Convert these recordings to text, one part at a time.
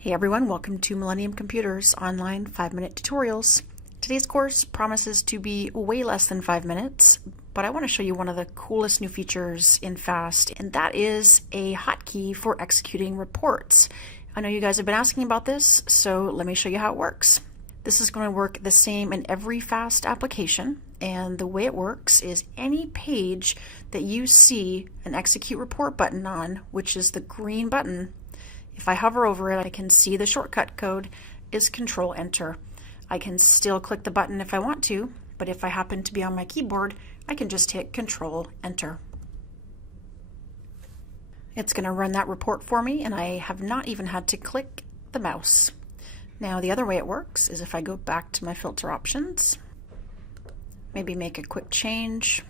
Hey everyone, welcome to Millennium Computers online 5-minute tutorials. Today's course promises to be way less than 5 minutes, but I want to show you one of the coolest new features in FAST, and that is a hotkey for executing reports. I know you guys have been asking about this, so let me show you how it works. This is going to work the same in every FAST application, and the way it works is any page that you see an execute report button on, which is the green button, if I hover over it, I can see the shortcut code is Control Enter. I can still click the button if I want to, but if I happen to be on my keyboard, I can just hit Control Enter. It's going to run that report for me, and I have not even had to click the mouse. Now, the other way it works is if I go back to my filter options, maybe make a quick change.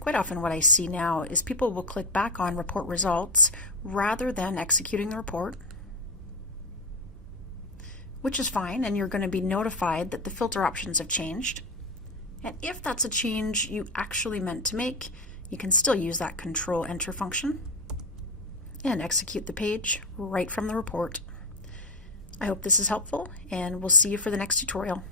Quite often what I see now is people will click back on report results rather than executing the report, which is fine, and you're going to be notified that the filter options have changed. And if that's a change you actually meant to make, you can still use that Control Enter function and execute the page right from the report. I hope this is helpful, and we'll see you for the next tutorial.